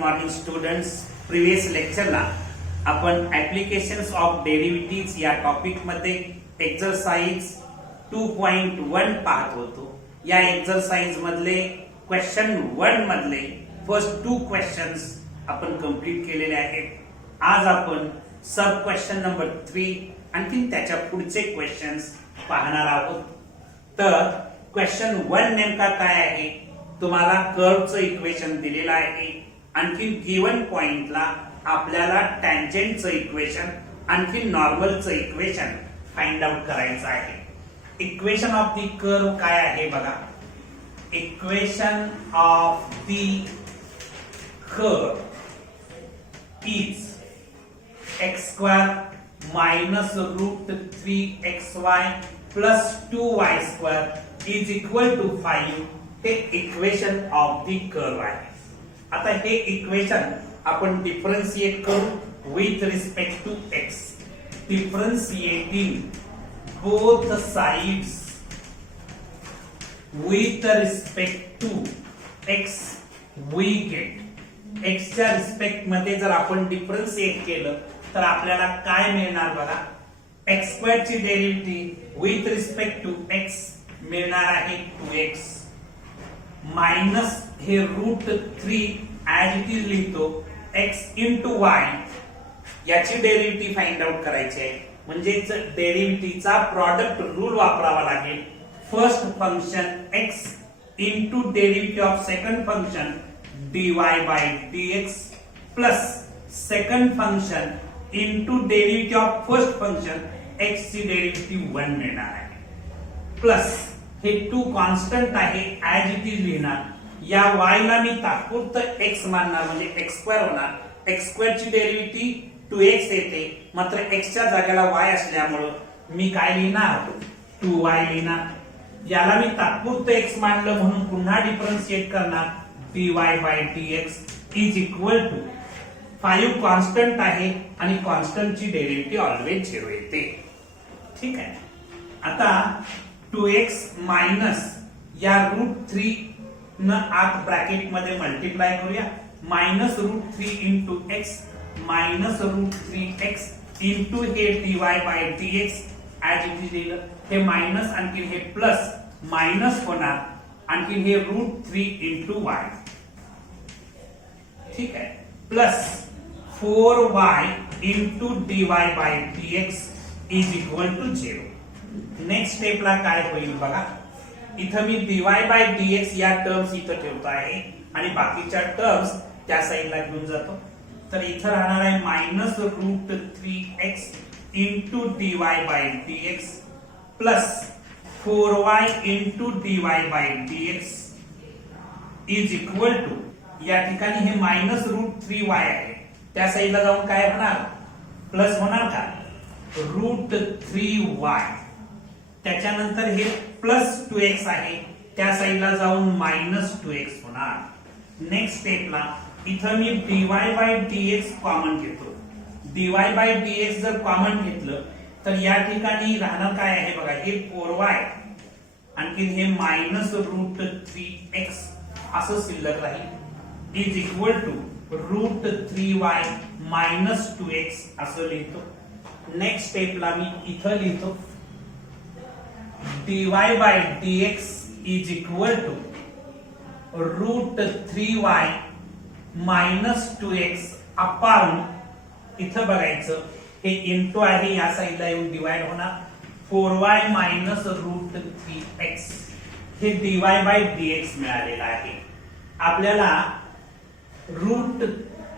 Morning students. Previous लेक्चरला आपण applications of derivatives या topic मध्ये एक्सरसाइज 2.1 पाहत होतो. या एक्सरसाइज मधले क्वेश्चन 1 मधले फर्स्ट 2 क्वेश्चन्स आपण कंप्लीट केलेले आहेत. आज आपण सब क्वेश्चन नंबर 3 आणखी त्याच्या पुढचे क्वेश्चन्स पाहणार आहोत. तर क्वेश्चन 1 नेमका काय आहे? तुम्हाला कर्वचं इक्वेशन दिलेलं आहे. आणखी गिवन पॉइंटला आपल्याला टँजेंटचं इक्वेशन आणखी नॉर्मलचं इक्वेशन फाइंड आउट करायचं आहे. इक्वेशन ऑफ द कर्व काय आहे बघा. Equation of the curve is x² minus root 3xy plus 2y² is equal to 5. हे इक्वेशन ऑफ द कर्व आहे. आता हे इक्वेशन आपण डिफरन्शिएट करू with respect to x. Differentiating both sides with respect to x we get x च्या respect मध्ये जर आपण डिफरन्शिएट केलं तर आपल्याला काय मिळणार बघा. x² ची derivative with respect to x मिळणार आहे 2x मायनस हे रूट 3 ऍज इट इज लिहितो x इंटू y. याची डेरिव्हेटिव्ह फाइंड आउट करायची आहे. म्हणजेच डेरिव्हेटिव्हचा प्रॉडक्ट रूल वापरावा लागेल. First function x into derivative of second function dy by dx plus second function into derivative of first function x ची derivative 1 मिळणार आहे. प्लस हे 2 कॉन्स्टंट आहे ऍज इट इज लिहिणार. या y ला मी तात्पुरतं x मानणार म्हणजे x² होणार. x² ची डेरिव्हेटिव्ह 2x येते. मात्र x च्या जागेला y असल्यामुळे मी काय लिहिणार 2y लिहिणार. याला मी तात्पुरतं x मानलं म्हणून पुन्हा डिफरन्शिएट करणार. dy by dx is equal to 5 constant आहे आणि कॉन्स्टंट ची डेरिव्हेटिव्ह ऑलवेज 0 येते. ठीक आहे. आता 2x मायनस या रूट 3 न आत ब्रॅकेट मध्ये मल्टिप्लाय करूया. Minus root 3 into x minus root 3x into हे dy by dx as it is लिहिलं. हे मायनस आणखी हे प्लस मायनस होणार. आणखी हे रूट 3 इंटू y. ठीक आहे. Plus 4y into dy by dx is equal to 0. Next स्टेपला काय होईल बघा. इथं मी dy बाय dx या टर्म्स इथं ठेवतो आहे आणि बाकीच्या टर्म्स त्या साईडला घेऊन जातो. तर इथं राहणार आहे minus root 3x into dy by dx plus 4y into dy by dx is equal to. या ठिकाणी हे मायनस रूट 3y आहे. त्या साईडला जाऊन काय होणार प्लस होणार का रूट 3y. त्याच्यानंतर हे प्लस 2x आहे. त्या साईडला जाऊन मायनस 2x होणार. नेक्स्ट स्टेपला इथं मी dy बाय dx कॉमन घेतो. dy बाय dx जर कॉमन घेतलं तर या ठिकाणी राहणार काय आहे बघा. हे 4y आणखी हे मायनस रूट 3x असं शिल्लक राहील. Is equal to root 3y minus 2x असं लिहितो. नेक्स्ट स्टेपला मी इथं लिहितो dy by dx is equal to root 3y minus 2x upon. इथं बघायचं हे इंटू आहे या साईडला येऊन डिवाइड होणार. 4y minus root 3x हे dy by dx मिळालेला आहे. आपल्याला रूट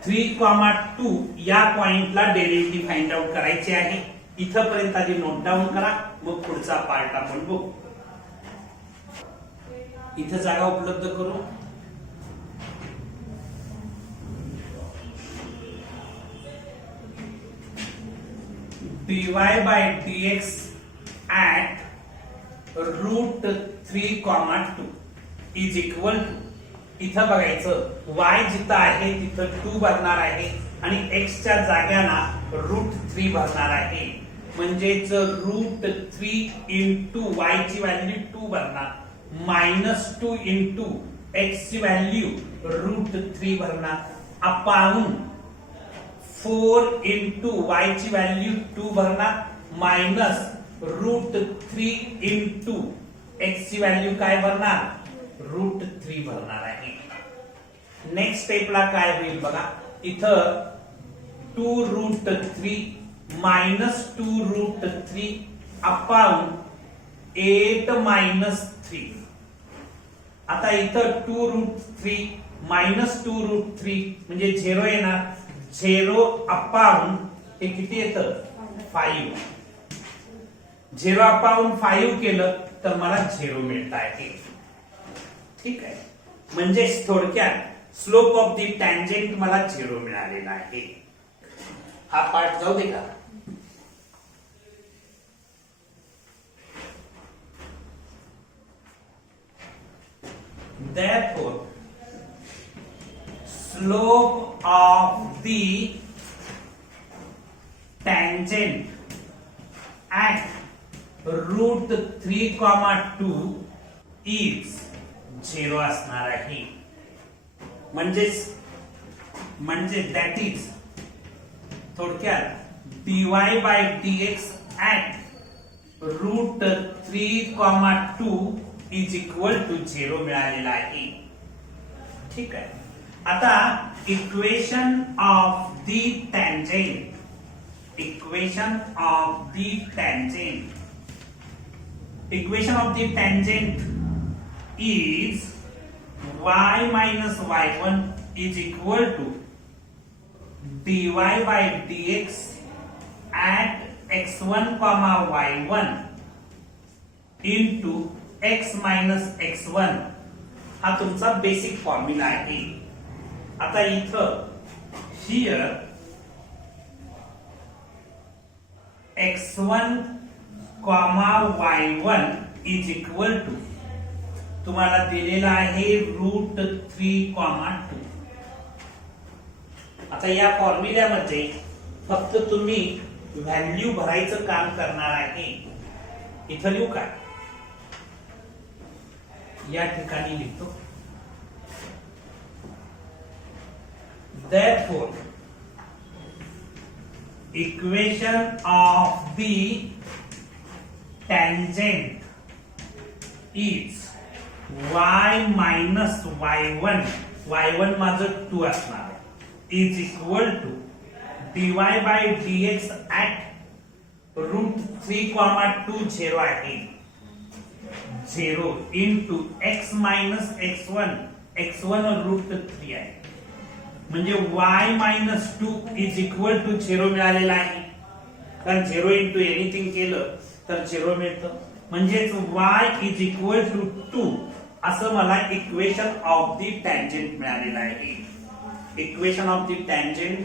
3,2 या पॉइंटला डेरिव्हेटिव्ह फाइंड आउट करायची आहे. इथं पर्यंत आधी नोट डाऊन करा. मग पुढचा पार्ट आपण बघू. इथं जागा उपलब्ध करू. dy by dx at root 3,2 is equal to. इथं बघायचं y जिथं आहे तिथं 2 भरणार आहे आणि x च्या जाग्याला रूट 3 भरणार आहे. म्हणजेच रूट 3 इंटू y ची व्हॅल्यू 2 भरणार मायनस 2 इंटू x ची व्हॅल्यू रूट 3 भरणार अपॉन 4 इंटू y ची व्हॅल्यू 2 भरणार मायनस √3 इंटू x ची व्हॅल्यू काय भरणार √3 भरणार आहे. नेक्स्ट स्टेपला काय होईल बघा, इथं 2√3 मायनस 2√3 अपॉन 8 मायनस 3. आता इथं 2√3 मायनस 2√3 म्हणजे 0 येणार. 0 अपॉन हे किती येतं 5. 0 अपॉन 5 केलं तर मला 0 मिळत आहे. ठीक आहे, म्हणजे थोडक्यात स्लोप ऑफ द टँजेंट मला 0 मिळालेला आहे. हा पार्ट जाऊ दे का. Therefore, slope of the tangent at √3, 2 is 0 असणार आहे. म्हणजे दॅट इज थोडक्यात dy by dx at √3, 2 is equal to 0 मिळालेला आहे. ठीक आहे, आता equation of the tangent is y minus y1 is equal to dy by dx at x1, y1 into x minus x1 हा तुमचा बेसिक फॉर्म्युला आहे. आता इथं here x1, y1 is equal to तुम्हाला दिलेला आहे √3, 2. आता या फॉर्म्युल्यामध्ये फक्त तुम्ही व्हॅल्यू भरायचं काम करणार आहे. इथं लिहू का, या ठिकाणी लिहितो. Therefore, equation of the tangent is y minus y1 माझं 2 असणार आहे, is equal to dy by dx at √3, 2 0 आहे. 0 into x minus x1 √3 आहे. म्हणजे y minus 2 is equal to 0 मिळालेला आहे. कारण 0 into एनिथिंग केलं तर 0 मिळतं. म्हणजेच y is equal to 2 असं मला इक्वेशन ऑफ द टँजेंट मिळालेलं आहे. Equation of the tangent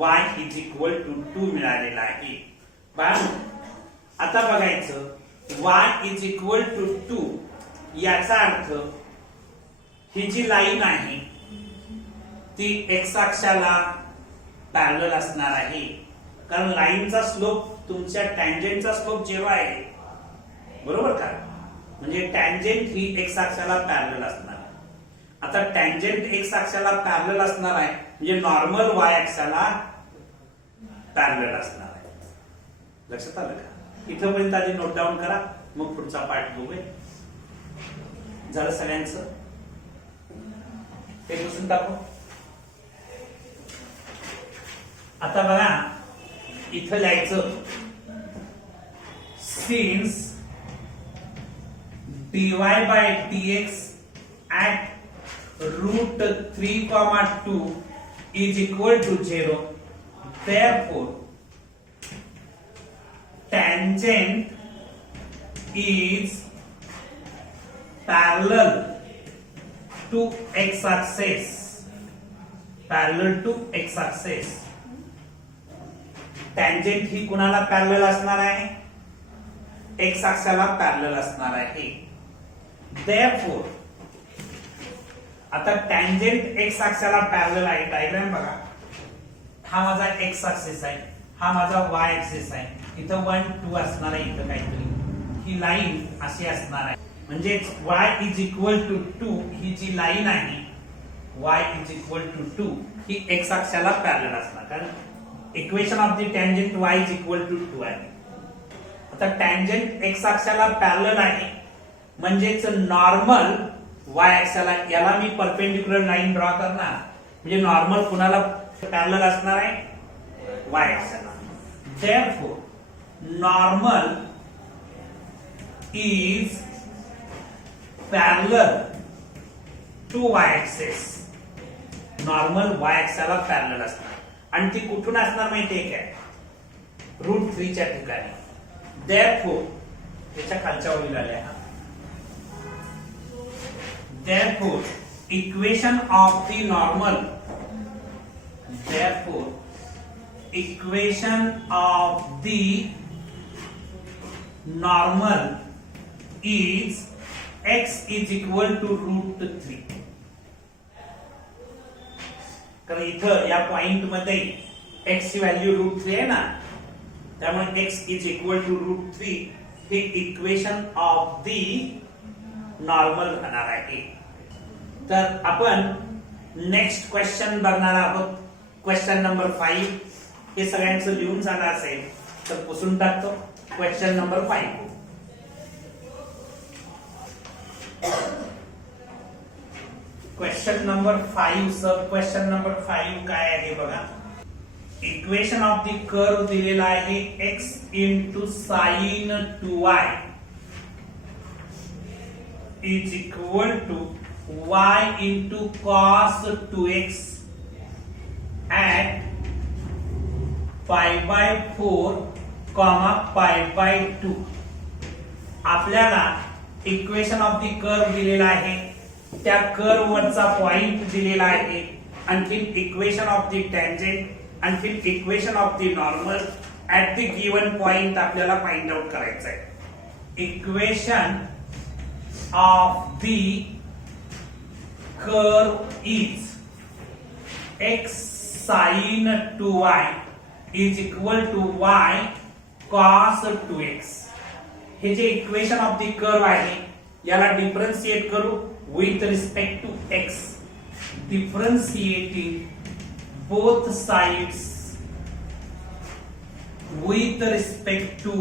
y is equal to 2 मिळालेला आहे. आता बघायचं y is equal to 2 याचा अर्थ ही जी लाईन आहे ती x अक्षाला पॅरलल असणार आहे. कारण लाईनचा स्लोप तुमच्या टँजेंटचा स्लोप 0 आहे, बरोबर का. म्हणजे टँजेंट ही x अक्षाला पॅरलल असणार आहे. आता टँजेंट x अक्षाला पॅरलल असणार आहे म्हणजे नॉर्मल y अक्षाला पॅरलल असणार आहे. लक्षात आलं का. इथपर्यंत आधी नोट डाऊन करा, मग पुढचा पार्ट बघूया. झालं सगळ्यांचं, ते पुसून टाकू. आता बघा इथं लिहायचं since dy by dx at √3, 2 is equal to 0. Therefore, tangent is parallel to x-axis. Tangent ही कुणाला पॅरलल असणार आहे, x अक्षाला पॅरलल असणार आहे. Therefore, आता टँजेंट x अक्षाला पॅरलल आहे. डायग्राम बघा, हा माझा x ऍक्सिस आहे, हा माझा y ऍक्सिस आहे. इथं 1, 2 असणार आहे. इथं काहीतरी ही लाईन अशी असणार आहे. म्हणजे y is equal to 2 ही जी लाईन आहे y इज इक्वल टू 2 ही x अक्षाला पॅरलल असणार, कारण equation of the tangent y is equal to 2 आहे. आता टँजेंट x अक्षाला पॅरलल आहे म्हणजेच नॉर्मल y अक्षाला, याला मी परपेंडिक्युलर लाईन ड्रॉ करणार, म्हणजे नॉर्मल कुणाला पॅरलल असणार आहे, y अक्षाला. Therefore normal is parallel to y axis. Normal y अक्षाला पॅरलल असणार आणि ती कुठून असणार माहितीये काय, √3 च्या ठिकाणी. Therefore त्याच्या खालच्या ओळीला लिहा. Therefore equation of the normal, therefore equation of the normal is x is equal to √3. कारण इथं या पॉइंट मध्ये x ची व्हॅल्यू √3 आहे ना, त्यामुळे x इज इक्वल टू √3 हे इक्वेशन ऑफ दी नॉर्मल होणार आहे. तर आपण नेक्स्ट क्वेश्चन बघणार आहोत, क्वेश्चन नंबर 5. हे सगळ्यांचं लिहून झालं असेल तर पुसून टाकतो. Question number 5. क्वेश्चन नंबर 5, सब क्वेश्चन नंबर 5 काय आहे बघा. इक्वेशन ऑफ द कर्व दिलेला आहे x into sine 2y is equal to y into cos 2x at π/4, π/2. आपल्याला इक्वेशन ऑफ द कर्व दिलेला आहे, त्या कर्व वरचा पॉइंट दिलेला आहे, आणखी इक्वेशन ऑफ द टँजेंट, आणखी equation of the normal at the given point आपल्याला फाइंड आउट करायचं आहे. Equation of the curve is x sin 2y is equal to y cos 2x. हे जे इक्वेशन ऑफ द कर्व आहे याला differentiate करू with respect to x. Differentiating both sides with respect to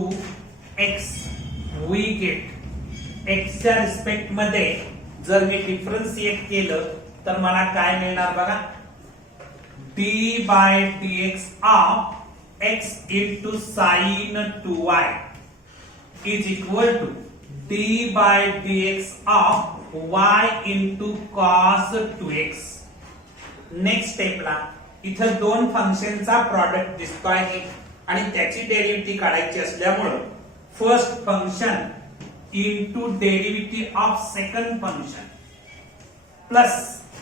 x, we get x च्या respect मध्ये जर मी differentiate केलं तर मला काय मिळणार बघा, d/dx of x into sin 2y is equal to d/dx of y into cos 2x. Next स्टेपला इथं दोन फंक्शनचा प्रॉडक्ट दिसतो आहे आणि त्याची डेरिव्हेटिव्ह काढायची असल्यामुळे first function into derivative of second function plus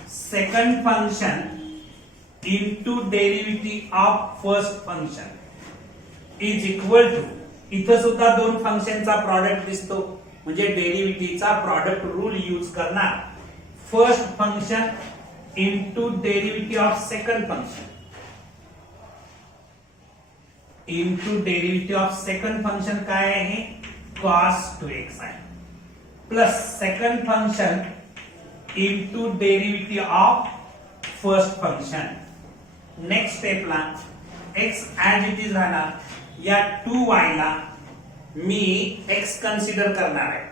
second function into derivative of first function is equal to, इथं सुद्धा दोन फंक्शनचा प्रॉडक्ट दिसतो म्हणजे डेरिव्हेटिव्हचा प्रॉडक्ट रूल यूज करणार. First function into derivative of second function, into derivative of second function काय आहे, cos 2x आहे, plus second function into derivative of first function. Next स्टेपला x ऍज इट इज राहणार, या 2y ला मी x consider करणार आहे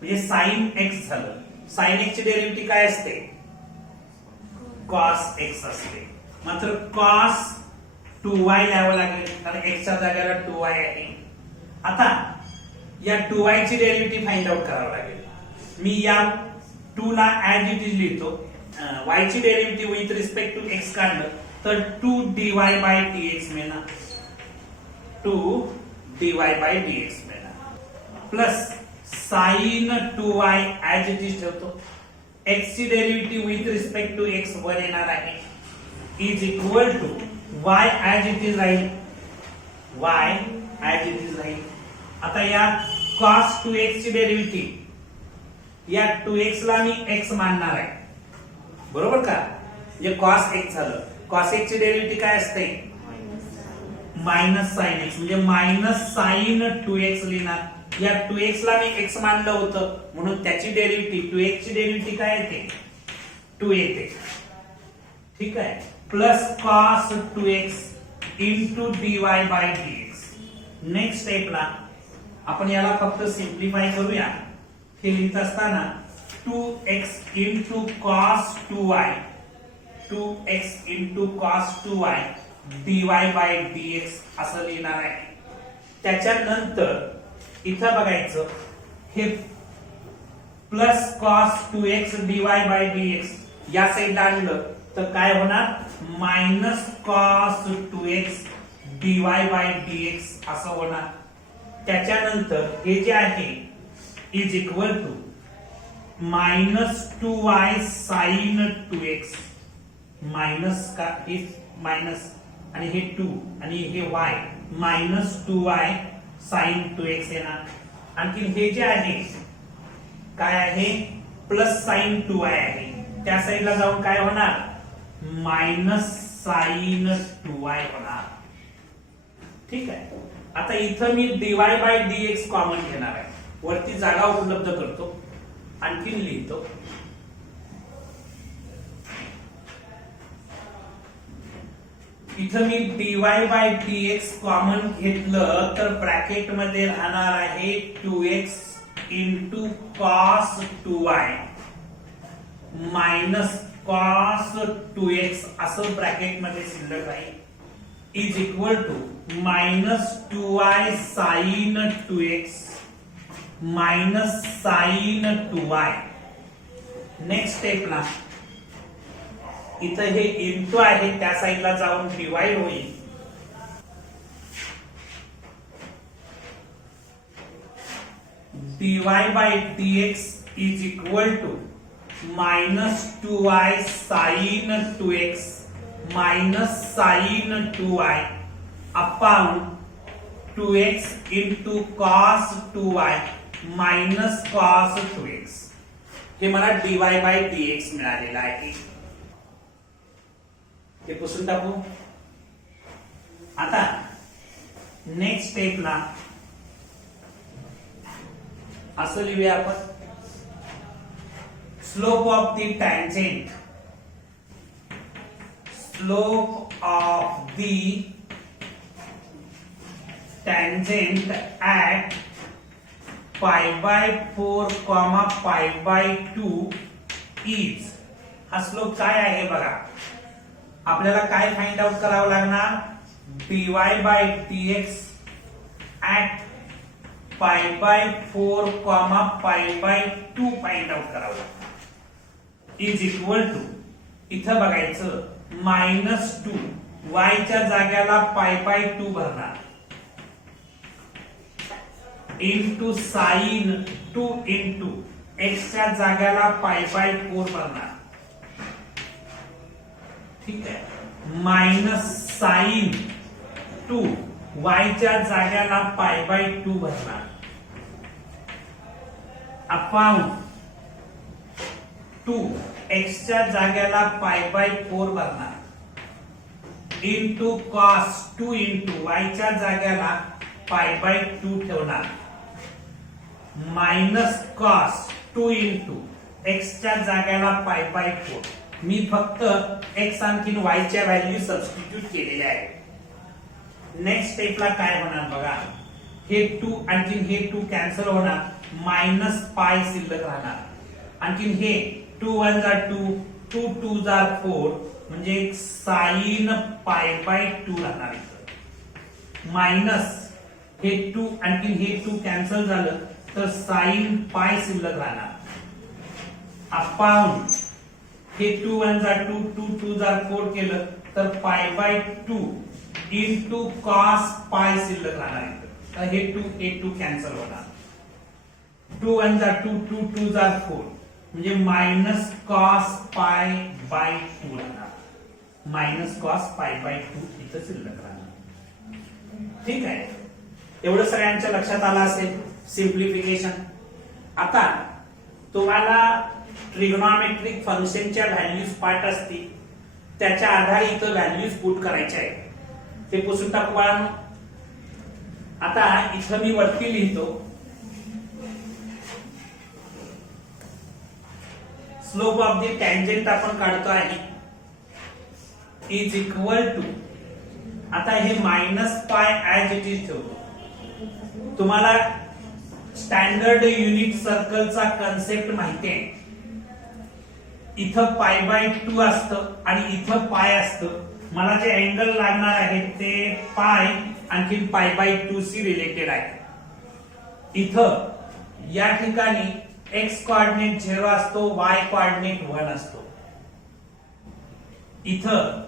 म्हणजे sin x झालं. sin x ची डेरिव्हेटिव्ह काय असते, cos x असते, मात्र cos 2y लिहावं लागेल कारण x च्या जागेला 2y आहे. आता या 2y ची डेरिव्हेटिव्ह फाइंड आउट करावं लागेल. मी या 2 ला ऍज इट इज लिहितो, y ची derivative with respect to x काढलं तर 2dy/dx मिळणार, 2dy/dx मिळणार plus sin 2y as it is ठेवतो, x ची derivative with respect to x वर येणार आहे is equal to y as it is राहील, y ऍज इट इज राहील. आता या cos 2x ची डेरिव्हेटिव्ह, या 2x ला मी x मानणार आहे बरोबर का, म्हणजे cos x झालं. cos x ची डेरिव्हेटिव्ह काय असते, मायनस sin x, म्हणजे मायनस sin 2x लिहिणार. या 2x ला मी x मानलं होतं म्हणून त्याची डेरिव्हेटिव्ह 2x ची डेरिव्हेटिव्ह काय येते, 2 येते. ठीक आहे, plus cos 2x into dy by dx. Next स्टेपला आपण याला फक्त सिम्प्लिफाय करूया. हे लिहित असताना 2x into cos 2y 2x into cos 2y d y by d x असं लिहिणार आहे. त्याच्यानंतर इथं बघायचं हे plus cos 2x d y by d x या साईडला आणलं तर काय होणार, minus cos 2x d y by d x असं होणार. त्याच्यानंतर हे जे आहे is equal to minus 2y sine 2x minus का मायनस आणि हे 2 आणि हे y minus 2y sine 2x येणार. आणखी हे जे आहे काय आहे, प्लस साइन 2y आहे. त्या साईडला जाऊन काय होणार, मायनस साइन 2y होणार. ठीक आहे. आता इथं मी dy बाय dx कॉमन घेणार आहे. वरती जागा उपलब्ध करतो, आणखी लिहितो. इथं मी dy बाय dx कॉमन घेतलं तर ब्रॅकेट मध्ये राहणार आहे 2x into cos 2y minus cos 2x असं ब्रॅकेट मध्ये शिल्लक राहील. Is equal to minus 2y sine 2x minus sine 2y. Next स्टेपला इथं हे इंटू आहे त्या साईडला जाऊन डिवाइड होईल. dy by dx is equal to minus 2y sin 2x minus sin 2y upon 2x into cos 2y minus cos 2x. हे मला dy by dx मिळालेला आहे. हे पुसून टाकू. आता नेक्स्ट स्टेपला असं लिहूया आपण, slope of the tangent at pi by 4 comma pi by 2 is. हा स्लोप काय आहे बघा. आपल्याला काय फाइंड आउट करावं लागणार, dy by dx at pi by 4 comma pi by 2 find out करावं लागणार. इज इक्वल टू इथं बघायचं मायनस 2 y च्या जाग्याला पाय बाय 2 भरणार इंटू साइन 2 इंटू x च्या जाग्याला पाय बाय 4 भरणार. ठीक आहे. मायनस साइन 2 y च्या जाग्याला पाय बाय 2 भरणार अपॉन 2 x च्या जाग्याला पाय बाय 4 भरणार इंटू कॉस 2 इंटू y च्या जाग्याला पाय बाय 2 ठेवणार मायनस कॉस 2 इंटू x च्या जाग्याला पाय बाय 4. मी फक्त x आणखी y च्या व्हॅल्यू सबस्टिट्यूट केलेल्या आहेत. नेक्स्ट स्टेपला काय होणार बघा, हे 2 आणखी हे 2 कॅन्सल होणार, मायनस पाय शिल्लक राहणार. आणखी हे 2 1 जा 2 2 2 जा 4 म्हणजे साइन पाय बाय 2 राहणार. इथं मायनस हे 2 आणखी हे 2 कॅन्सल झालं तर साइन पाय शिल्लक राहणार अपॉन हे 2 1 जा 2 2 2 जा 4 केलं तर पाय बाय 2 इंटू कॉस पाय शिल्लक राहणार. तर हे 2 हे 2 कॅन्सल होणार. 2 1 जा 2 2 2 जा 4 म्हणजे मायनस कॉस पाय बाय 2 राहणार. मायनस कॉस पाय बाय 2 इथं शिल्लक राहणार. ठीक आहे. एवढं सगळ्यांच्या लक्षात आलं असेल सिम्प्लिफिकेशन. आता तुम्हाला ट्रिग्नोमेट्रिक फंक्शनच्या व्हॅल्यूज पाठ असतील त्याच्या आधारे इथं व्हॅल्यूज पुट करायच्या आहेत. ते पुसून टाकू बाळांनो. आता इथं मी वरती लिहितो स्लोप ऑफ द टँजेंट आपण काढतो आहे इज इक्वल टू, आता हे minus pi as it is ठेवतो. तुम्हाला स्टँडर्ड युनिट सर्कलचा कन्सेप्ट माहिती आहे. इथं पाय बाय 2 असतं आणि इथं पाय असतं. मला जे अँगल लागणार आहे ते पाय आणखी पाय बाय 2 शी रिलेटेड आहे. इथं या ठिकाणी एक्स कोऑर्डिनेट 0 असतो, वाय कोऑर्डिनेट 1 असतो. इथं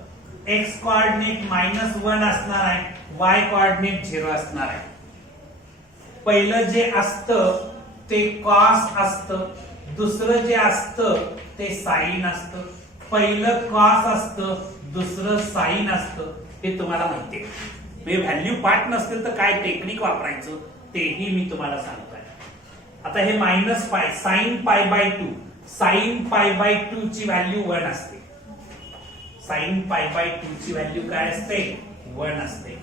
एक्स कोऑर्डिनेट -1 असणार आहे, वाय कोऑर्डिनेट 0 असणार आहे. पहिलं जे असतं ते कॉस असतं, दुसरं जे असतं ते साइन असतं. पहिलं कॉस असतं, दुसरं साइन असतं. हे तुम्हाला माहिती आहे. व्हॅल्यू पाठ नसतील तर काय टेक्निक वापरायचं तेही मी तुम्हाला सांगतोय. आता हे मायनस पाय, साइन पाय बाय 2, साइन पाय बाय 2 ची व्हॅल्यू 1 असते. साइन पाय बाय 2 ची व्हॅल्यू काय असते? 1 असते.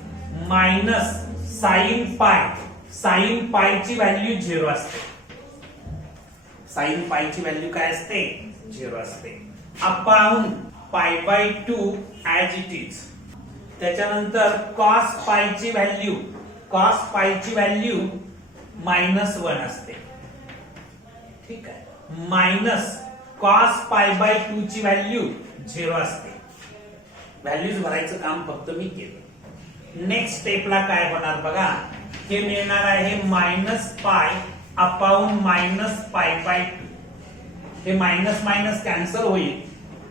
मायनस साइन पाय, साइन पाय ची व्हॅल्यू 0 असते. साइन पाय ची व्हॅल्यू काय असते? 0 असते. Upon pi by 2 as it is. त्याच्यानंतर कॉस पाय ची व्हॅल्यू, कॉस पाय ची व्हॅल्यू -1 असते. ठीक आहे. मायनस कॉस पाय बाय 2 ची व्हॅल्यू 0 असते. व्हॅल्यूज भरायचं काम फक्त मी केलं. नेक्स्ट स्टेपला काय होणार बघा. हे मिळणार आहे minus pi upon minus pi by 2. हे मायनस मायनस कॅन्सल होईल,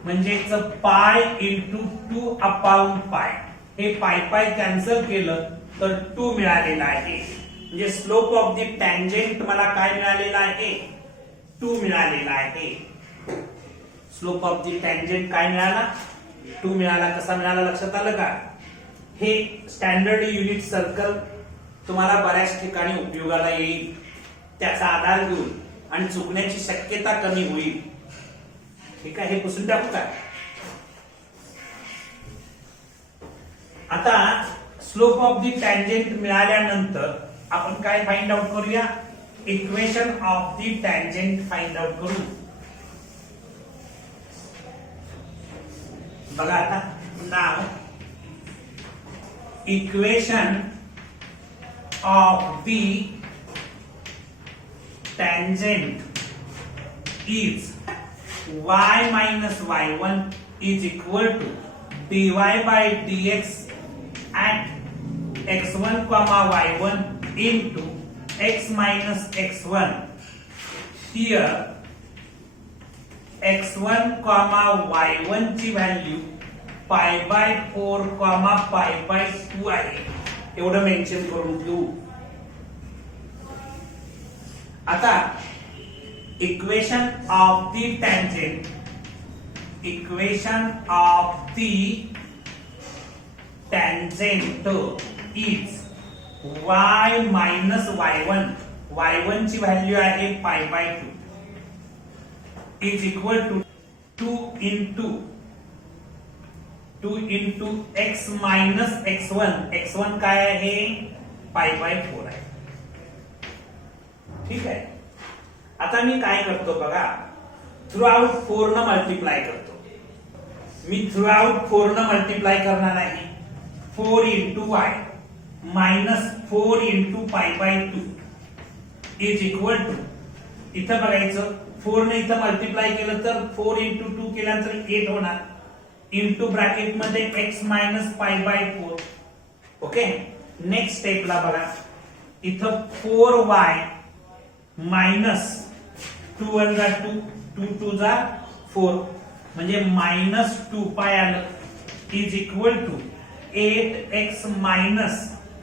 म्हणजेच पाय इंटू 2 अपॉन पाय. हे पाय पाय कॅन्सल केलं तर 2 मिळालेला आहे. म्हणजे स्लोप ऑफ द टँजेंट मला काय मिळालेला आहे? 2 मिळालेला आहे. स्लोप ऑफ द टँजेंट काय मिळाला? 2 मिळाला. कसा मिळाला लक्षात आलं का? हे स्टँडर्ड युनिट सर्कल तुम्हाला बऱ्याच ठिकाणी उपयोगाला येईल. त्याचा आधार घेऊन आणि चुकण्याची शक्यता कमी होईल. ठीक आहे. हे पुसून टाकू का? आता स्लोप ऑफ द टँजेंट मिळाल्यानंतर आपण काय फाइंड आउट करूया? Equation of the tangent find out करू. बघा आता, now equation of the tangent is y minus y1 is equal to dy by dx at x1 comma y1 into x minus x1. Here x1 comma y1 ची value पाय by 4 comma पाय by 2 आहे. एवढं mention करून घेऊ. आता equation of the tangent, equation of the tangent is y minus y1. y1 ची value आहे pi by 2 is equal to 2 into x minus x1. x1 काय आहे? पाय बाय 4 आहे. ठीक आहे. आता मी काय करतो बघा, थ्रू आउट 4 न मल्टिप्लाय करतो. मी थ्रू आउट 4 न मल्टिप्लाय करणार आहे. 4 into y minus 4 into pi by 2 is equal to, इथं बघायचं 4 ने इथं मल्टिप्लाय केलं तर 4 इंटू 2 केल्यानंतर 8 होणार. इंटू ब्रॅकेट मध्ये x minus pi by 4. Okay. Next स्टेपला बघा, इथं 4y मायनस 2 1 जा 2, 2 2 जा 4, म्हणजे मायनस 2 पाय आलं is equal to 8x minus,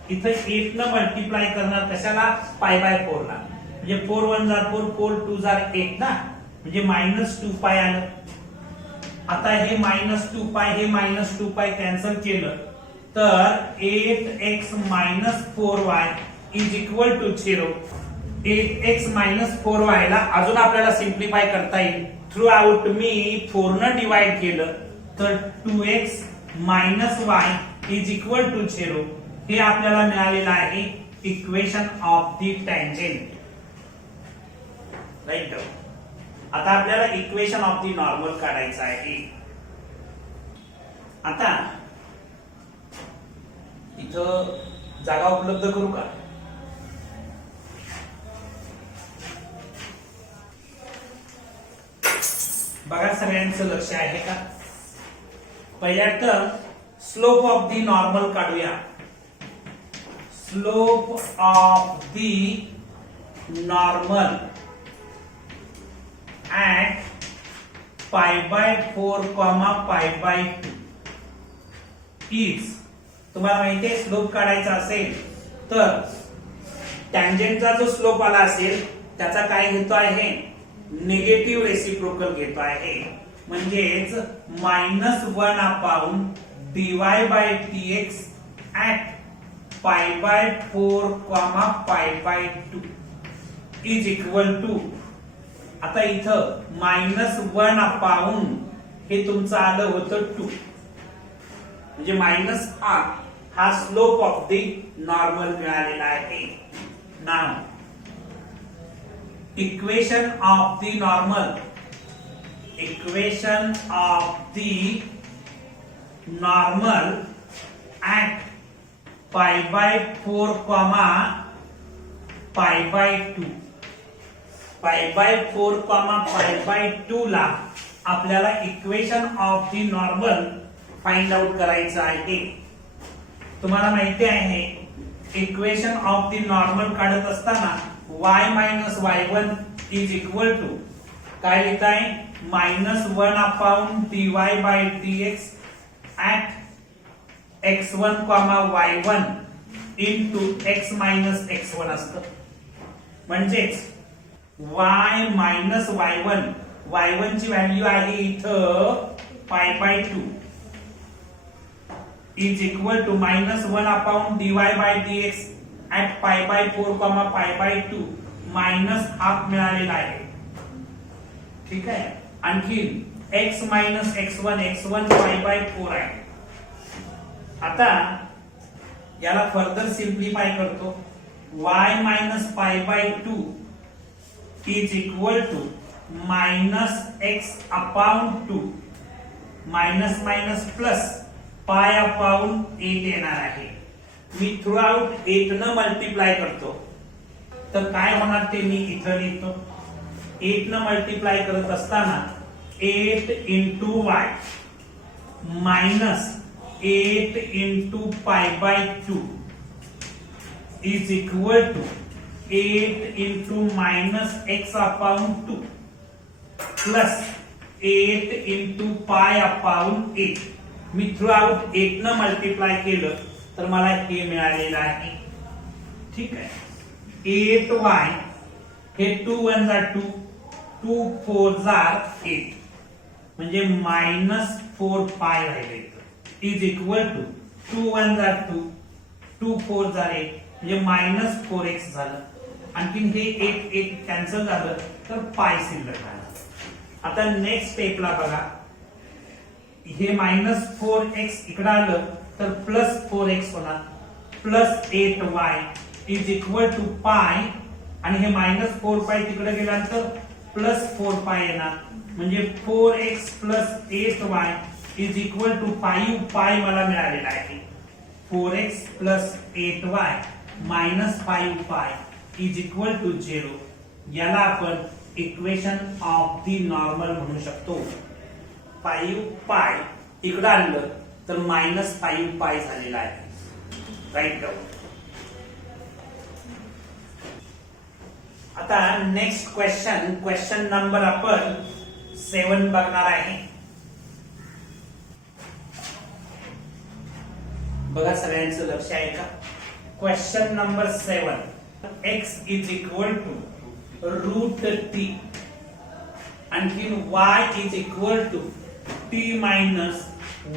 इथं 8 न मल्टिप्लाय करणार कशाला? पाय बाय 4 ला. म्हणजे 4 1 जा 4, 4 2 जा 8 ना, म्हणजे मायनस 2 पाय आलं. आता हे मायनस 2 पाय, हे मायनस 2 पाय कॅन्सल केलं तर 8x minus 4y is equal to 0. 8x minus 4y ला अजून आपल्याला सिम्प्लिफाय करता येईल. थ्रू आउट मी 4 न डिवाइड केलं तर 2x minus y is equal to 0. हे आपल्याला मिळालेलं आहे equation of the tangent. Right. आता आपल्याला इक्वेशन ऑफ द नॉर्मल काढायचं आहे. आता इथं जागा उपलब्ध करू का? बघा सगळ्यांचं लक्ष आहे का? पहिल्या तर स्लोप ऑफ दी नॉर्मल काढूया. Slope of the normal at π/4, π/2 is, तुम्हाला माहिती आहे स्लोप काढायचा असेल तर टँजेंटचा जो स्लोप आला असेल त्याचा काय घेतो आहे, निगेटिव्ह रेसिप्रोकल घेतो आहे. म्हणजेच -1 dy/dx at π/4, π/2 is equal to, आता इथं -1 हे तुमचं आलं होतं 2, म्हणजे मायनस हा स्लोप ऑफ द नॉर्मल मिळालेला आहे. Now equation of the normal, equation of the normal at π/4, π/2 π/4, π/2 ला आपल्याला equation of the normal find out करायचं आहे. तुम्हाला माहिती आहे इक्वेशन ऑफ द नॉर्मल काढत असताना y - y1 is equal to काय लिहित आहे, -1 dy/dx at x1, y1 into x - x1 असतं. म्हणजेच y - y1 ची व्हॅल्यू आहे इथं π/2 is equal to -1 dy/dx at π/4, π/2 minus half मिळालेला आहे. ठीक आहे. आणखी x - x1 π/4 आहे. आता याला फर्दर सिंप्लिफाय करतो. y - π/2 is equal to -x/2 minus minus plus π/8 येणार आहे. मी थ्रू आउट 8 न मल्टिप्लाय करतो तर काय होणार ते मी इथं लिहितो. 8 न मल्टिप्लाय करत असताना 8 × y minus 8 × π/2 is equal to 8 × -x/2 plus 8 × π/8. Me through out 8 न मल्टिप्लाय केलं तर मला हे मिळालेलं आहे. ठीक आहे. 8y हे 2 × 1 = 2, 2 × 4 = 8 म्हणजे -4π राहिले इज इक्वल टू 2 × 1 = 2, 2 × 4 = 8 म्हणजे -4x झालं. आणखी हे 8 कॅन्सल झालं तर पाय शिल्लक राहिला. आता नेक्स्ट स्टेपला बघा, हे -4x इकडे आलं तर +4x होणार, +8y इज इक्वल टू पाय आणि हे -4π तिकडे गेल्यानंतर +4π येणार म्हणजे 4x + 8y is equal to 5π मला मिळालेला आहे. 4x + 8y - 5π is equal to 0. याला आपण इक्वेशन ऑफ द नॉर्मल म्हणू शकतो. 5π इकडे आणलं तर -5π झालेला आहे. राईट. आता नेक्स्ट क्वेश्चन नंबर आपण 7 बघणार आहे. बघा सगळ्यांचं लक्ष आहे का? Question number 7, x is equal to √t आणखी y is equal to t -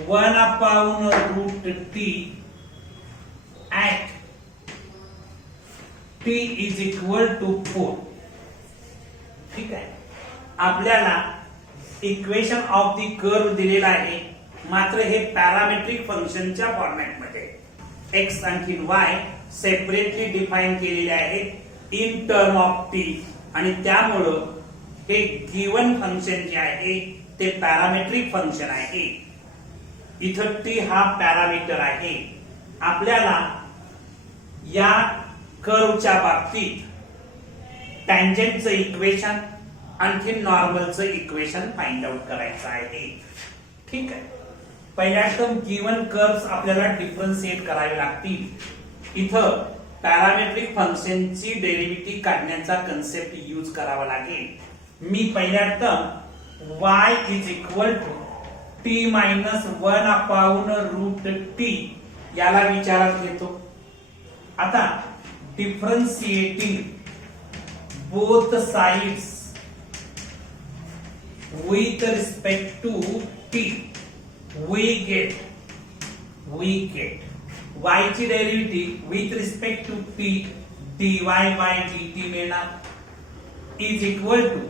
1/√t at t is equal to 4. ठीक आहे. आपल्याला इक्वेशन ऑफ द कर्व दिलेला आहे, मात्र हे पॅरामेट्रिक फंक्शनच्या फॉर्मॅट मध्ये. x आणखी y सेपरेटली डिफाइन केलेले आहेत इन टर्म ऑफ t आणि त्यामुळं हे गिवन फंक्शन जे आहे ते पॅरामेट्रिक फंक्शन आहे. इथं टी हा पॅरामीटर आहे. आपल्याला या कर्वच्या बाबतीत टँजंटचं इक्वेशन आणखी नॉर्मलचं इक्वेशन फाइंड आउट करायचं आहे. ठीक आहे. पहिल्या टर्म गिवन कर्व्स आपल्याला डिफरन्शिएट करावे लागतील. इथं पॅरामेट्रिक फंक्शनची डेरिव्हेटिव्ह काढण्याचा कन्सेप्ट यूज करावा लागेल. मी पहिल्या term y is equal to t minus 1 upon root t याला विचारात घेतो. आता differentiating both sides with respect to t we get y ची derivative with respect to t dy by dt मिळणार इज इक्वल टू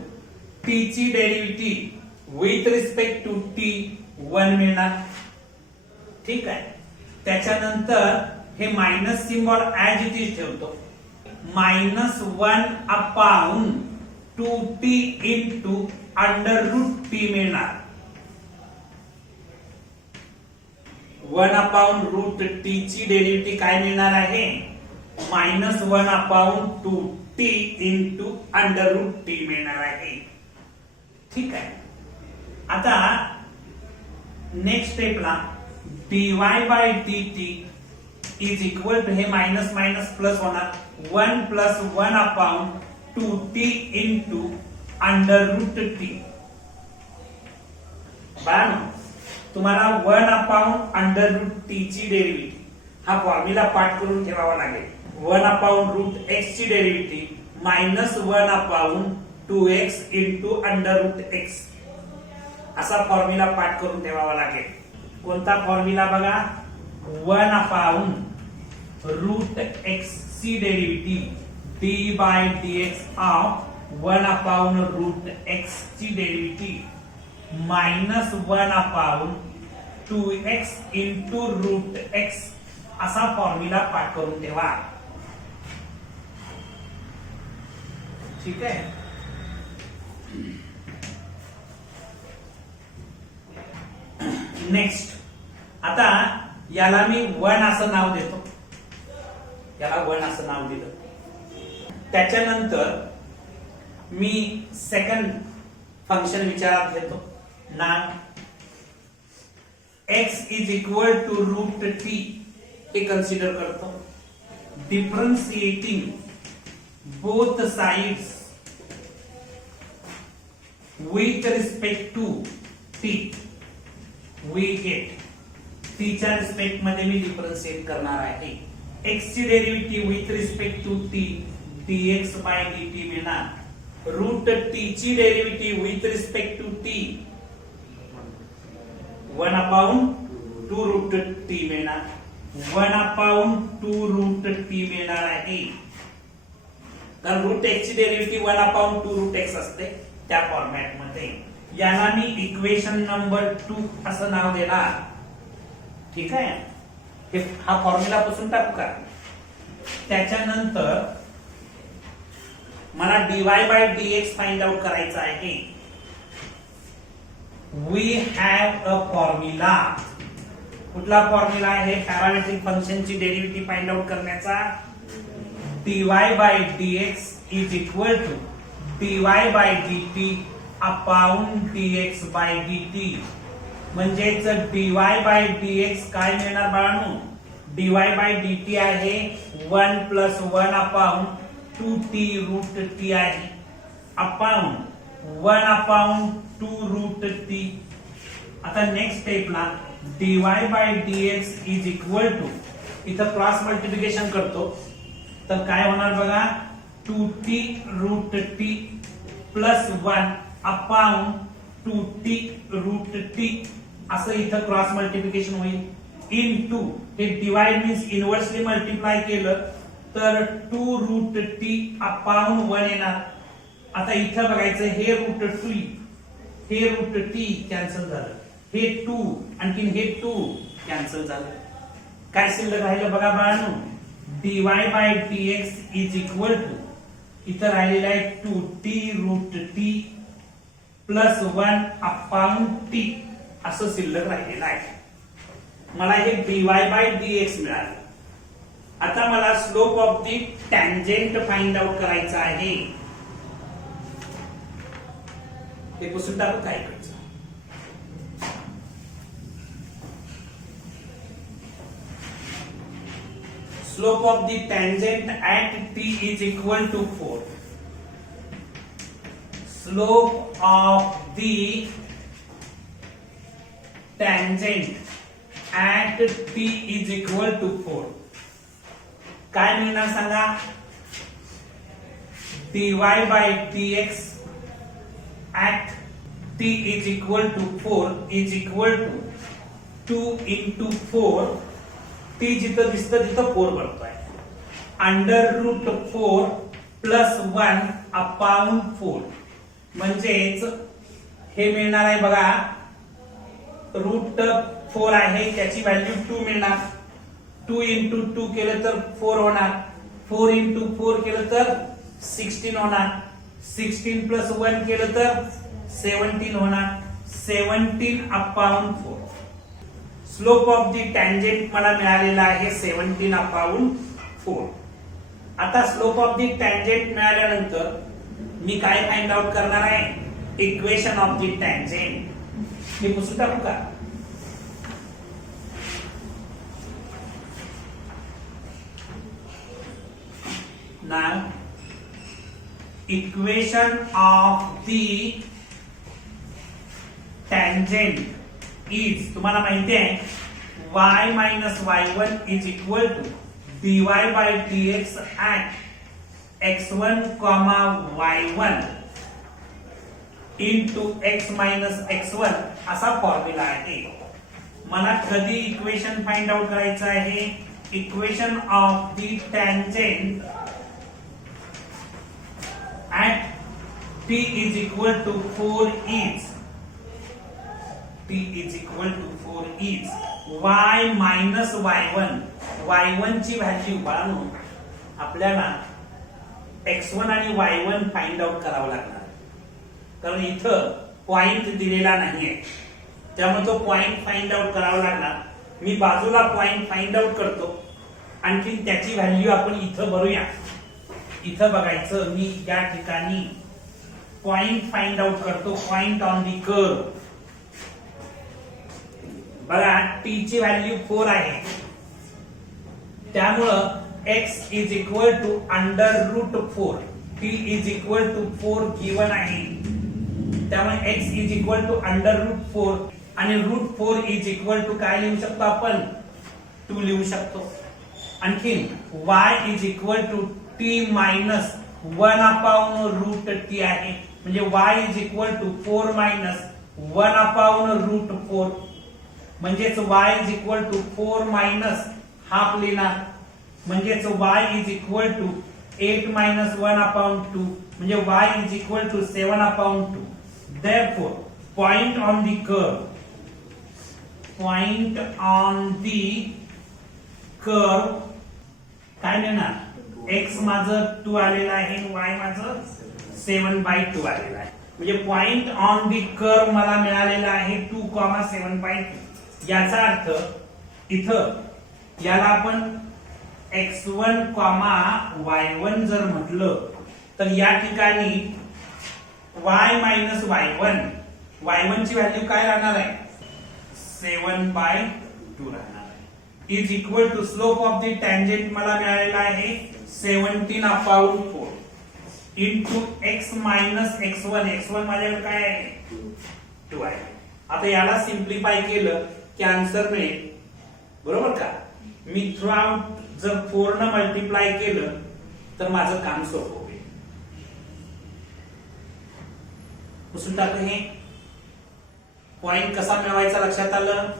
t ची derivative with respect to t 1 मिळणार. ठीक आहे. त्याच्यानंतर हे minus symbol as it is ठेवतो. -1 upon 2t into under root t मिळणार. 1 अपॉन रूट टी ची डेरिव्हेटिव्ह काय मिळणार आहे? -1 upon 2t into under root t मिळणार आहे. ठीक आहे. आता नेक्स्ट स्टेपला dy by dt is equal to हे मायनस मायनस प्लस होणार 1 plus 1 upon 2t into under root t. तुम्हाला 1 अपॉन अंडर रूट टी ची डेरिव्हेटिव्ह हा फॉर्म्युला पाठ करून ठेवावा लागेल. 1 अपॉन रूट एक्स ची derivative -1 upon 2x into under root x असा फॉर्म्युला पाठ करून ठेवावा लागेल. कोणता फॉर्म्युला बघा? 1 अपॉन रूट एक्स ची derivative d by dx of 1 upon root x ची derivative -1 upon 2x into root x असा फॉर्म्युला पाठ करून ठेवा. ठीक आहे. नेक्स्ट आता याला मी 1 असं नाव देतो. याला 1 असं नाव दिलं. त्याच्यानंतर मी सेकंड फंक्शन विचारात घेतो. ना x is equal to root t हे कन्सिडर करतो. Differentiating both sides with respect to t we get t च्या रिस्पेक्ट मध्ये मी डिफरन्शिएट करणार आहे. x ची derivative with respect to t dx by dt मिळणार. रूट t ची derivative with respect to t 1 upon 2 root t मिळणार. 1 upon 2 root t मिळणार आहे. कारण रूट x ची डेरिव्हेटिव्ह 1 अपॉन 2 रूट x असते त्या फॉर्मॅट मध्ये. याला मी इक्वेशन नंबर 2 असं नाव देणार. ठीक आहे. हे हा फॉर्म्युला पासून टाकू का? त्याच्यानंतर मला dy by dx find out करायचा आहे. We have a formula. कुठला फॉर्म्युला आहे? पॅरामेट्रिक फंक्शनची डेरिव्हेटिव्ह फाइंड आउट करण्याचा. dy by dx is equal to dy by dt upon dx by dt. म्हणजेच dy बाय dx काय मिळणार बाळांनो? dy बाय dt आहे 1 plus 1 upon 2t root t आहे अपॉन 1 अपॉन 2 रूट t. आता next स्टेपला dy by dx is equal to इथं cross multiplication करतो तर काय होणार बघा? 2t root t plus 1 upon 2t root t असं इथं क्रॉस मल्टिप्लिकेशन होईल. इनटू हे डिवाइड मीन्स इनव्हर्सली मल्टिप्लाय केलं तर 2 रूट t अपॉन 1 येणार. आता इथं बघायचं हे रूट t कॅन्सल झालं. हे 2 आणखीन हे 2 कॅन्सल झालं. काय शिल्लक राहिलं बघा बाळांनो? dy by dx is equal to इथं राहिलेलं आहे 2t root t plus 1 upon t असं शिल्लक राहिलेलं आहे. मला हे dy बाय dx मिळालं. आता मला slope of the tangent find out करायचा आहे. हे पुसून टाकू काय करायचं. Slope of the tangent at t is equal to 4. Slope of the tangent at t is equal to 4. काय मिळणार सांगा. dy by dx at t is equal to 4 is equal to 2 into 4. T जिथं दिसतं तिथं 4 बनतोय. Under root 4 plus 1 upon 4 म्हणजेच हे मिळणार आहे बघा. रूट 4 आहे त्याची व्हॅल्यू 2 मिळणार. 2 इंटू 2 केलं तर 4 होणार. 4 इंटू 4 केलं तर 16 होणार. 16 प्लस 1 केलं तर 17 होणार. 17 upon 4. Slope of the tangent मला मिळालेला आहे 17 अपॉन 4. आता स्लोप ऑफ दी टँजेंट मिळाल्यानंतर मी काय फाइंड आउट करणार आहे. Equation of the tangent. हे पुसून टाकू का. नाव equation of the tangent is तुम्हाला माहिती आहे y minus y1 is equal to dy by dx at x1 y1 into x minus x1 असा फॉर्म्युला आहे. मला कधी इक्वेशन फाइंड आउट करायचं आहे. Equation of the tangent at t is equal to 4 is t is equal to 4 is y minus y1. y1 ची value बाळांनो आपल्याला x1 आणि y1 फाइंड आउट करावं लागणार. कारण इथं पॉइंट दिलेला नाहीये त्यामुळे तो पॉइंट फाइंड आउट करावा लागणार. मी बाजूला पॉइंट फाइंड आउट करतो. आणखी त्याची व्हॅल्यू आपण इथं भरूया. इथं बघायचं मी या ठिकाणी पॉइंट फाइंड आउट करतो. Point on the curve. बघा t ची व्हॅल्यू 4 आहे त्यामुळं x is equal to under root 4. t is equal to 4 given आहे त्यामुळे x is equal to under root 4 आणि रूट 4 इज इक्वल टू काय लिहू शकतो आपण 2 लिहू शकतो. आणखी y is equal to t minus 1 upon root t आहे म्हणजे y is equal to 4 minus 1 upon root 4 म्हणजेच y is equal to 4 minus half लिहिणार म्हणजेच y is equal to 8 minus 1 upon 2 म्हणजे y is equal to 7 upon 2. Therefore, point on the curve काय देणार x माझं 2 आलेला आहे y माझं 7/2 आलेला आहे. म्हणजे पॉइंट ऑन दी कर्व मला मिळालेला आहे 2,7/2. याचा अर्थ इथं याला आपण x1, y1 जर म्हटलं तर या ठिकाणी y मायनस y1 ची व्हॅल्यू काय राहणार आहे 7/2 राहणार आहे. Is equal to slope of the tangent मला मिळालेला आहे 17 upon 4 into x minus x1 माझ्याकडे काय आहे 2 आहे. आता याला सिंप्लिफाय केलं की आन्सर मिळेल बरोबर का. मी थ्रू आउट जर 4 न मल्टिप्लाय केलं तर माझं काम सोपं होईल. पुसून टाकू. हे पॉइंट कसा मिळवायचा लक्षात आलं.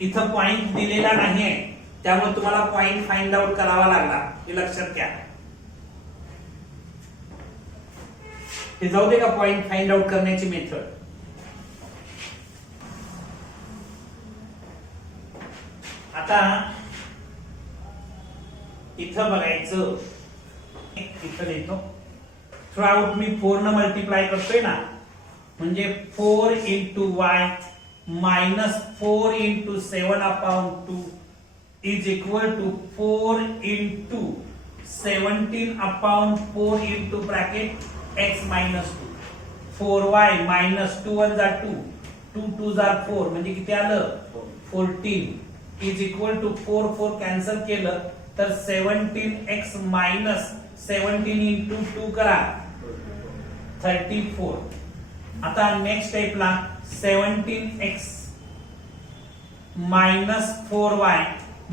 इथं पॉइंट दिलेला नाहीये त्यामुळे तुम्हाला पॉइंट फाइंड आउट करावा लागला हे लक्षात घ्या. हे जाऊ दे का पॉइंट फाइंड आउट करण्याची मेथड. आता इथं बघायचं इथं लिहितो थ्रू आउट मी 4 न मल्टिप्लाय करतोय ना म्हणजे 4 into Y minus 4 into 7 upon 2 is equal to 4 into 17 upon 4 into bracket x minus 2. 4y minus 2 1 are 2, 2 2s are 4 म्हणजे किती आलं 14 is equal to 4 4 कॅन्सल केलं तर 17x minus 17 into 2 करा 34. आता नेक्स्ट स्टेपला 17x minus 4y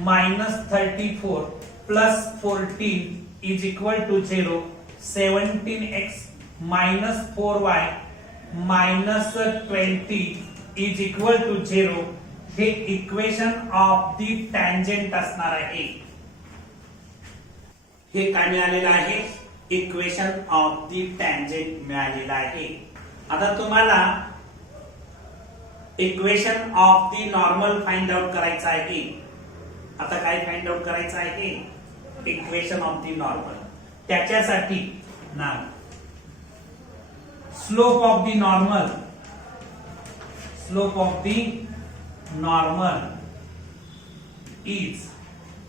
minus 34 plus 14 is equal to 0. 17x minus 4y minus 20 is equal to 0. हे equation of the tangent असणार आहे. हे काय मिळालेलं आहे इक्वेशन ऑफ दी टँजेंट मिळालेलं आहे. आता तुम्हाला equation of the normal find out करायचं आहे. आता काय फाइंड आउट करायचं आहे इक्वेशन ऑफ दी नॉर्मल. त्याच्यासाठी ना slope of the normal, slope of the normal is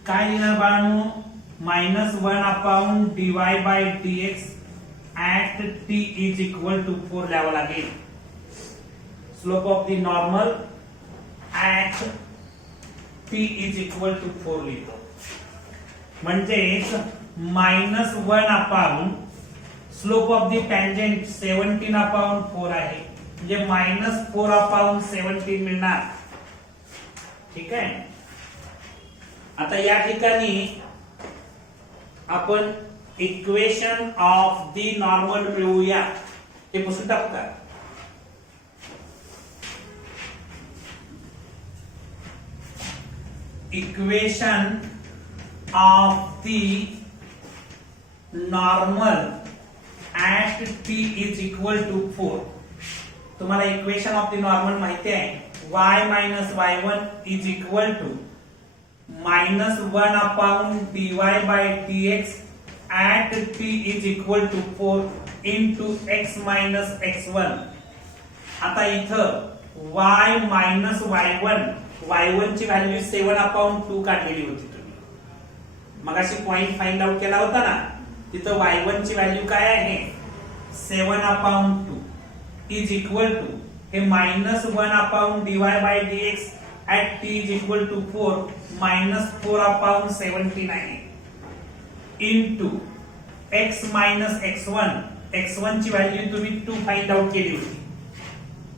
काय लिहिणार बाळांनो -1 upon dy by dx at t is equal to 4 लिहावं लागेल. Slope of the normal at t is equal to 4 लिहितो. म्हणजेच -1 upon slope of the tangent 17 upon 4 आहे म्हणजे -4 upon 17 मिळणार. ठीक आहे. आता या ठिकाणी आपण इक्वेशन ऑफ दी नॉर्मल मिळवूया. ते पुसून टाकता equation of the normal at t is equal to 4. तुम्हाला इक्वेशन ऑफ दी नॉर्मल माहिती आहे y minus y1 is equal to -1 upon dy by dx at t is equal to 4 into x minus x1. आता इथं y minus y1 ची value 7 upon 2 काढलेली होती तुम्ही. मगाशी पॉइंट फाइंड आउट केला होता ना तिथं y1 ची व्हॅल्यू काय आहे 7 upon 2 is equal to हे -1 upon dy by dx at t is equal to 4 -4 upon 17 आहे into x minus x1 ची व्हॅल्यू तुम्ही 2 फाइंड आउट केली होती.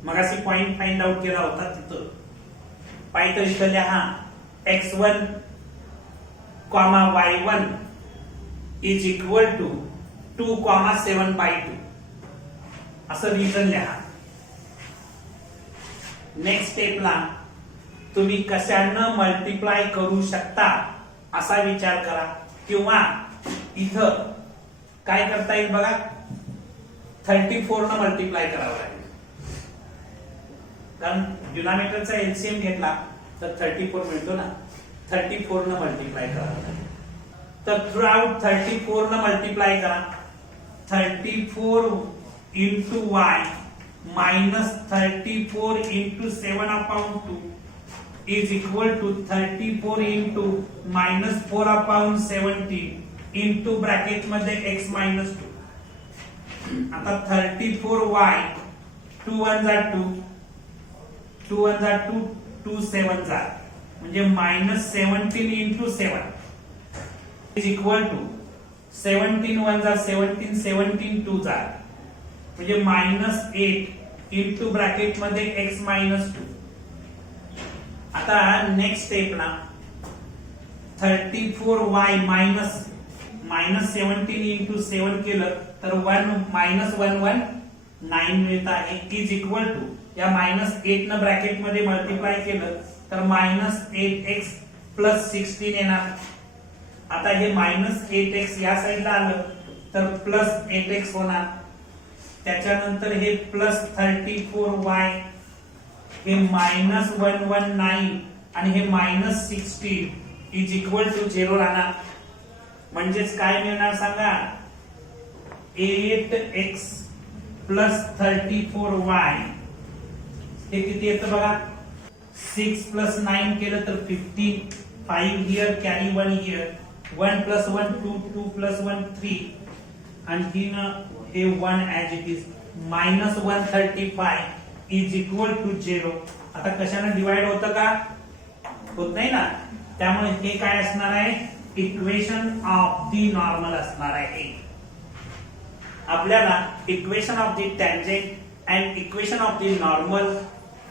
मगाशी पॉइंट फाइंड आउट केला होता तिथं पाहिजे तर इथं लिहा x1 y1 is equal to 2 7 by 2 असं रिझन लिहा. नेक्स्ट स्टेपला तुम्ही कशानं मल्टिप्लाय करू शकता असा विचार करा किंवा इथं काय करता येईल बघा 34 न मल्टिप्लाय करावं लागेल. कारण डिनॉमिनेटरचा एलसीएम घेतला तर 34 मिळतो ना. 34 न मल्टिप्लाय करावं लागेल. तर थ्रू आउट 34 न मल्टिप्लाय करा. 34 into y minus 34 into 7 upon 2 is equal to 34 into -4 upon 17 into bracket मध्ये x minus 2. आता 34y 2 1 are 2 2 1 are 2 2 7 are म्हणजे -17 into 7 is equal to 17 1 are 17 17 2 are म्हणजे -8 into ब्रॅकेट मध्ये x minus 2. आता next स्टेपला 34y minus 17 into 7 केलं तर 1 -1 9 मिळत आहे इज इक्वल टू या -8 न ब्रॅकेट मध्ये मल्टिप्लाय केलं तर -8x plus 16 येणार. आता हे -8x या साइडला आलं तर +8x होणार. त्याच्यानंतर हे +34y हे -119 आणि हे -16 इज इक्वल टू 0 राहणार. म्हणजेच काय मिळणार सांगा 8x plus 34y हे किती येतं बघा 6 प्लस 9 केलं तर 15 5 here carry 1 here 1 plus 1 2 2 plus 1 3 आणखीन हे 1 as it is minus 135 is equal to 0. आता कशाने डिवाइड होतं का होत नाही ना, त्यामुळे हे काय असणार आहे इक्वेशन ऑफ द नॉर्मल असणार आहे. आपल्याला equation of the tangent and equation of the normal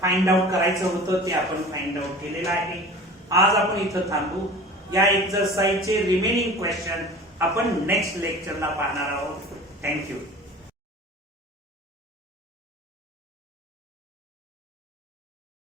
find out करायचं होतं, ते आपण फाइंड आउट केलेलं आहे. आज आपण इथं थांबू. या एक्सरसाइजचे रिमेनिंग क्वेश्चन आपण नेक्स्ट लेक्चरला पाहणार आहोत. थँक्यू.